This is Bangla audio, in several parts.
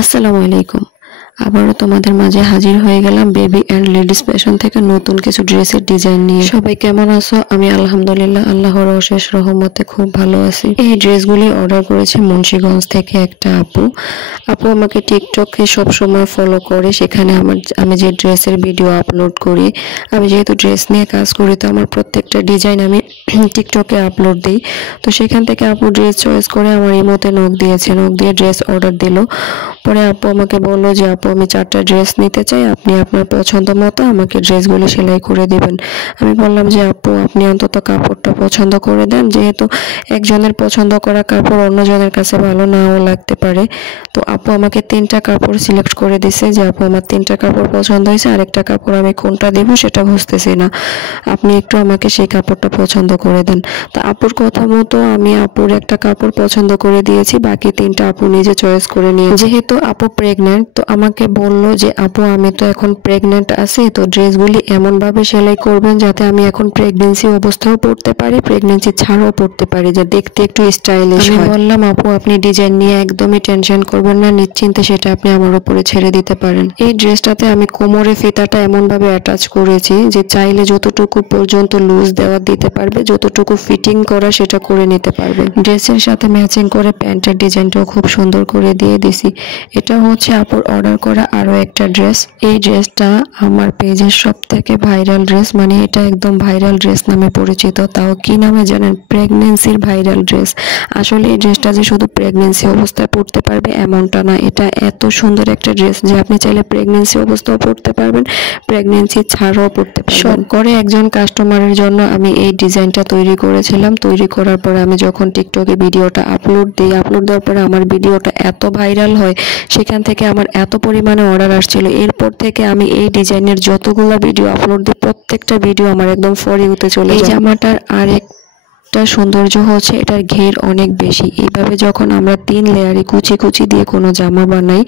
আসসালামু আলাইকুম। আবারও তোমাদের মাঝে হাজির হয়ে গেলাম বেবি অ্যান্ড লেডিস ফ্যাশন থেকে নতুন কিছু ড্রেসের ডিজাইন নিয়ে। সবাই কেমন আছো? আমি আলহামদুলিল্লাহ আল্লাহর অশেষ রহমতে খুব ভালো আছি। এই ড্রেসগুলি অর্ডার করেছে মুন্সিগঞ্জ থেকে একটা আপু। আপু আমাকে টিকটকে সবসময় ফলো করে, সেখানে আমি যে ড্রেসের ভিডিও আপলোড করি, আমি যেহেতু ড্রেস নিয়ে কাজ করি তো আমার প্রত্যেকটা ডিজাইন আমি টিকটকে আপলোড দিই। তো সেখান থেকে আপু ড্রেস চয়েস করে আমার ইমোতে নক দিয়েছে, নক দিয়ে ড্রেস অর্ডার দিল। পরে আপু আমাকে বললো যে আপু আমি 4টা ড্রেস নিতে চাই, আপনি আপনার পছন্দ মতো আমাকে ড্রেসগুলি সেলাই করে দিবেন। আমি বললাম যে আপু আপনি অন্তত কাপড়টা পছন্দ করে দেন, যেহেতু একজনের পছন্দ করা কাপড় অন্যজনের কাছে ভালো নাও লাগতে পারে। তো আপু আমাকে 3টা কাপড় সিলেক্ট করে দিছে যে আপু আমার 3টা কাপড় পছন্দ হয়েছে, আরেকটা কাপড় আমি কোনটা দেব সেটা বুঝতেছি না, আপনি একটু আমাকে সেই কাপড়টা পছন্দ করে দেন। তা আপুর কথা মতো আমি আপুর একটা কাপড় পছন্দ করে দিয়েছি, বাকি 3টা আপু নিজে চয়েস করে নিয়ে। যেহেতু আপু প্রেগনেন্ট তো আমাকে বললো যে আপু আমি তো এখন প্রেগনেন্ট আছি, তো ড্রেসগুলি এমনভাবে সেলাই করবেন যাতে আমি এখন প্রেগনেন্সি অবস্থাও পড়তে পারি, প্রেগনেন্সি ছাড়াও পড়তে পারি, যা দেখতে একটু স্টাইলিশ হয়। আমি বললাম আপু আপনি ডিজাইন নিয়ে একদমই টেনশন করবেন না, নিশ্চিন্তে সেটা আপনি আমার উপরে ছেড়ে দিতে পারেন। এই ড্রেসটাতে আমি কোমরে ফিতাটা এমনভাবে অ্যাটাচ করেছি যে চাইলে যতটুকু পর্যন্ত লুজ দেওয়া দিতে পারবে, যতটুকু ফিটিং করা সেটা করে নিতে পারবে। ড্রেসের সাথে ম্যাচিং করে প্যান্টের ডিজাইনটাও খুব সুন্দর করে দিয়ে দিছি। এটা হচ্ছে আপুর অর্ডার করা আরো একটা ড্রেস। এই ড্রেসটা আমার পেজের সব থেকে ভাইরাল ড্রেস, মানে এটা একদম ভাইরাল ড্রেস নামে পরিচিত। তাও কি নামে জানেন? প্রেগনেন্সির ভাইরাল ড্রেস। আসলে এই ড্রেসটা যে শুধু প্রেগনেন্সি অবস্থায় পড়তে পারবে এমনটা না, এটা এত সুন্দর একটা ড্রেস যে আপনি চাইলে প্রেগনেন্সি অবস্থাও পড়তে পারবেন, প্রেগনেন্সি ছাড়াও পড়তে পারবেন। শখ করে একজন কাস্টমারের জন্য আমি এই ডিজাইনটা তৈরি করেছিলাম। তৈরি করার পরে আমি যখন টিকটকে ভিডিওটা আপলোড দিই, আপলোড দেওয়ার পরে আমার ভিডিওটা এত ভাইরাল হয়, সেখান থেকে আমার এত পরিমাণে অর্ডার আসছিল। এরপর থেকে আমি এই ডিজাইনের যতগুলো ভিডিও আপলোড দিই প্রত্যেকটা ভিডিও আমার একদম ফর ইউতে চলে যায়। এই জামাটার আরেকটা সৌন্দর্য হচ্ছে এটার ঘের অনেক বেশি। এইভাবে যখন আমরা 3 লেয়ারে কুচি কুচি দিয়ে কোনো জামা বানাই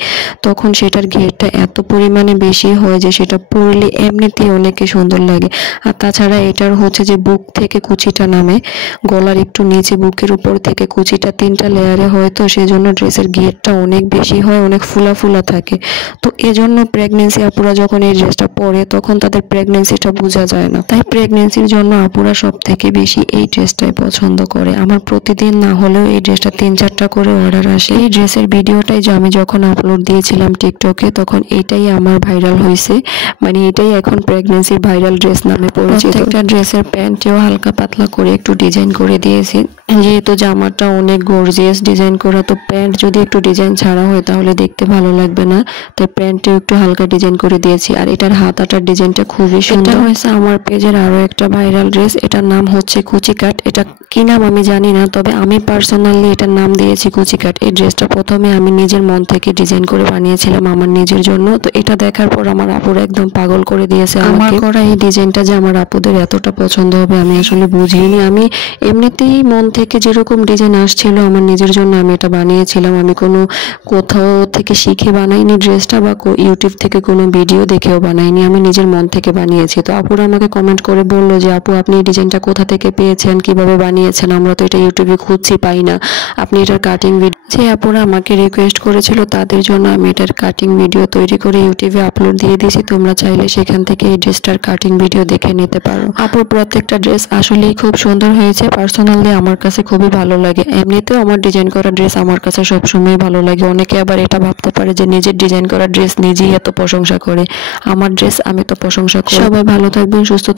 তখন সেটার ঘেরটা এত পরিমাণে বেশি হয় যে সেটা পরলে এমনিতেই অনেক সুন্দর লাগে। আর তাছাড়া এটার হচ্ছে যে বুক থেকে কুচিটা নামে, গলার একটু নিচে বুকের উপর থেকে কুচিটা 3টা লেয়ারে হয়, তো সেজন্য ড্রেসের ঘেরটা অনেক বেশি হয়, অনেক ফুলা ফুলা থাকে। তো এজন্য প্রেগনেন্সি আপুরা যখন এই ড্রেসটা পরে তখন তাদের প্রেগনেন্সিটা বোঝা যায় না, তাই প্রেগনেন্সির জন্য আপুরা সব থেকে বেশি এই ড্রেসটাই পছন্দ করে। আমার প্রতিদিন না হলেও এই ড্রেসটা 3-4টা করে অর্ডার আসে। এই ড্রেসের ভিডিওটাই যে আমি যখন আপলোড দিয়েছিলাম টিকটকে তখন এটাই আমার ভাইরাল হয়েছে, মানে এটাই এখন প্রেগনেন্সির ভাইরাল ড্রেস নামে পরিচিত। প্রত্যেকটা ড্রেসের প্যান্টেও হালকা পাতলা করে একটু ডিজাইন করে দিয়েছি, যেহেতু জামাটা অনেক গর্জিয়াস ডিজাইন করা, তো প্যান্ট যদি একটু ডিজাইন ছাড়া হয় তাহলে দেখতে ভালো লাগবে না, তাই প্যান্টেও একটু হালকা ডিজাইন করে দিয়েছি। আর এটার হাতাটার ডিজাইনটা খুবই সুন্দর। এটা হয়েছে আমার পেজের আরো একটা ভাইরাল ড্রেস, এটার নাম হচ্ছে কুচি কাট। এটা কি নাম আমি জানি না, তবে আমি পার্সোনালি এটার নাম দিয়েছি কুচি কাট। এই ড্রেসটা প্রথমে আমি নিজের মন থেকে ডিজাইন করে বানিয়েছিলাম আমার নিজের জন্য, তো এটা দেখার পর আমার আপুরা একদম পাগল করে দিয়েছে আমার করা এই ডিজাইনটা। যে আমার আপুদের এতটা পছন্দ হবে আমি আসলে বুঝিনি। আমি এমনিতেই মন থেকে যেরকম ডিজাইন আসছিল আমার নিজের জন্য আমি এটা বানিয়েছিলাম। আমি কোনো কোথাও থেকে শিখে বানাইনি ড্রেসটা, বা ইউটিউব থেকে কোনো ভিডিও দেখেও বানাইনি, আমি নিজের মন থেকে বানিয়েছি। তো আপুরা আমাকে কমেন্ট করে বললো যে আপু আপনি এই ডিজাইনটা কোথা থেকে পেয়েছেন, কিভাবে বানিয়েছেন, আমরা তো এটা ইউটিউবে খুঁজছি পাই না, আপনি এটার কাটিং ভিডিও। যে আপুরা আমাকে রিকোয়েস্ট করেছিল তাদের জন্য আমি এটার কাটিং ভিডিও তৈরি করে ইউটিউবে আপলোড দিয়ে দিয়েছি, তোমরা চাইলে সেখান থেকে এই ড্রেসটার কাটিং ভিডিও দেখে নিতে পারো। আপুর প্রত্যেকটা ড্রেস আসলেই খুব সুন্দর হয়েছে, পার্সোনালি আমার কাছে খুবই ভালো লাগে। এমনিতেও আমার ডিজাইন করা ড্রেস আমার কাছে সবসময় ভালো লাগে। অনেকে আবার এটা ভাবতে পারে যে নিজের ডিজাইন করা ড্রেস নিজেই এত প্রশংসা করে, আমার ড্রেস আমি তো প্রশংসা করি। সবাই ভালো থাকবেন, সুস্থ থাকবেন।